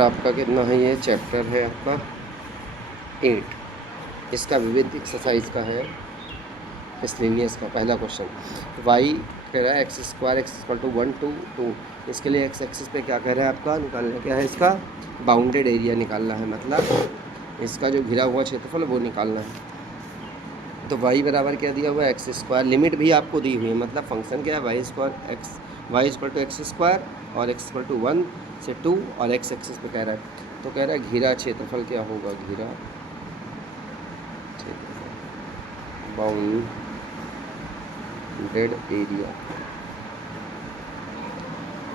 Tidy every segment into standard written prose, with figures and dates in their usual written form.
आपका कितना है, ये चैप्टर है आपका 8, इसका विविध एक्सरसाइज का है मिसलेनियस का पहला क्वेश्चन। वाई कह रहा है X square X equal to 1 to 2। इसके लिए एक्स एक्सिस पे क्या कह रहा है आपका, निकालना क्या है, इसका बाउंडेड एरिया निकालना है, मतलब इसका जो घिरा हुआ क्षेत्रफल वो निकालना है। तो वाई बराबर क्या दिया हुआ है, एक्स स्क्वायर, लिमिट भी आपको दी हुई है, मतलब फंक्शन क्या है, Y square X, Y equal to X square और एक्स इक्वल टू 1 से 2 और एक्स एक्सिस पे कह रहा है। तो कह रहा है घिरा क्षेत्रफल क्या होगा, घिरा बाउंडेड एरिया।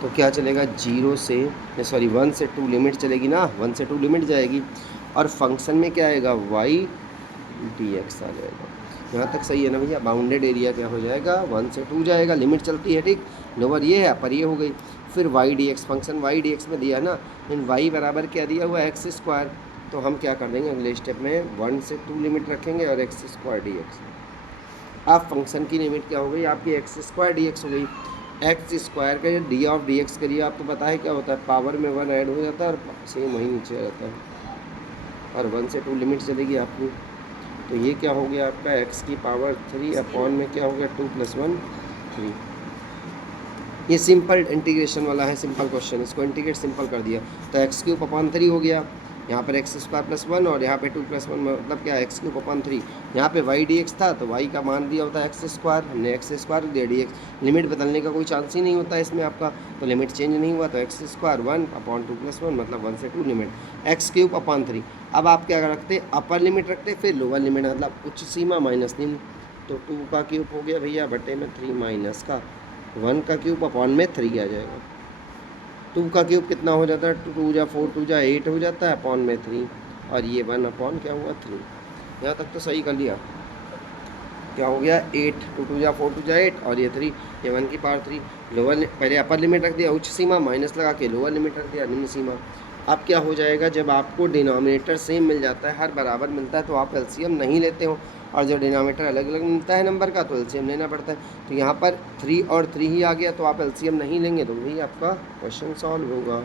तो क्या चलेगा, 0 से 1 से 2 लिमिट चलेगी ना, 1 से 2 लिमिट जाएगी और फंक्शन में क्या आएगा, वाई डी एक्स आ जाएगा। यहाँ तक सही है ना भैया। बाउंडेड एरिया क्या हो जाएगा, 1 से 2 जाएगा, लिमिट चलती है, ठीक, लोअर ये है अपर ये हो गई। फिर Y D X, function Y D X में दिया ना, इन वाई बराबर क्या दिया हुआ है, एक्स स्क्वायर। तो हम क्या कर देंगे अगले स्टेप में, 1 से 2 लिमिट रखेंगे और एक्स स्क्वायर डी एक्स। आप फंक्शन की लिमिट क्या हो गई आपकी, एक्स स्क्वायर डी एक्स हो गई। एक्स स्क्वायर का डी ऑफ डी एक्स करिए, आपको पता है क्या होता है, पावर में 1 ऐड हो जाता है और सेम वहीं नीचे रहता है और 1 से 2 लिमिट चलेगी आपकी। तो ये क्या हो गया आपका, x की पावर 3 अपॉन में क्या हो गया, 2 + 1 3। ये सिंपल इंटीग्रेशन वाला है, सिंपल क्वेश्चन, इसको इंटीग्रेट सिंपल कर दिया तो x³ अपॉन 3 हो गया। यहाँ पर x² + 1 और यहाँ पे 2 + 1 मतलब क्या, x³ अपॉन 3। यहाँ पे y dx था तो y का मान दिया होता है x², हमने x² दिया dx। लिमिट बदलने का कोई चांस ही नहीं होता है इसमें आपका, तो लिमिट चेंज नहीं हुआ तो x² 1 अपॉन 2 + 1 मतलब 1 से 2 लिमिट, x³ अपॉन 3। अब आप क्या रखते, अपर लिमिट रखते, फिर लोअर लिमिट मतलब उच्च सीमा -3। तो 2 का क्यूब हो गया भैया बटे में 3 माइनस का 1 का क्यूब अपॉन में 3 आ जाएगा। 2 का क्यूब कितना हो जाता है, 2 × 4 2 × 8 हो जाता है अपॉन में 3 और ये 1 अपॉन क्या हुआ 3। यहाँ तक तो सही कर लिया, क्या हो गया 8, 2 × 4 2 × 8 और ये 3, ये 1 की पावर 3। लोअर पहले अपर लिमिट रख दिया उच्च सीमा, माइनस लगा के लोअर लिमिट रख दिया निम्न सीमा। अब क्या हो जाएगा, जब आपको डिनोमिनेटर सेम मिल जाता है, हर बराबर मिलता है तो आप एलसीएम नहीं लेते हो, और जब डिनोमिनेटर अलग अलग मिलता है नंबर का तो एलसीएम लेना पड़ता है। तो यहाँ पर 3 और 3 ही आ गया तो आप एलसीएम नहीं लेंगे तो वही आपका क्वेश्चन सॉल्व होगा।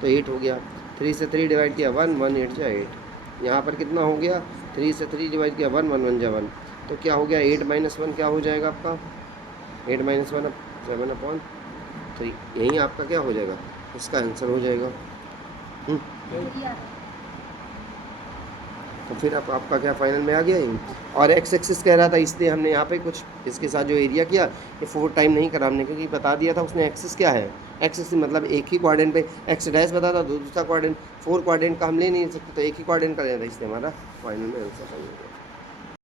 तो 8 हो गया, 3 से 3 डिवाइड किया 1 1 8 जा 8। यहाँ पर कितना हो गया, 3 से 3 डिवाइड किया 1 1 1 जा 1। तो क्या हो गया 8 - 1 क्या हो जाएगा आपका, 8 - 1 7 अपॉन 3। यही आपका क्या हो जाएगा, इसका आंसर हो जाएगा। तो फिर अब आपका क्या फाइनल में आ गया ये। और एक्स एक्सिस कह रहा था इसलिए हमने यहाँ पे कुछ इसके साथ जो एरिया किया ये 4 टाइम नहीं करा हमने, क्योंकि बता दिया था उसने एक्सिस क्या है, एक्सिस मतलब एक ही क्वाड्रेंट पे एक्स डैश बता था, दूसरा क्वाड्रेंट, 4 क्वाड्रेंट का हम ले नहीं सकते तो एक ही क्वाड्रेंट का लेना था, इसलिए हमारा फाइनल में आंसर हो गया।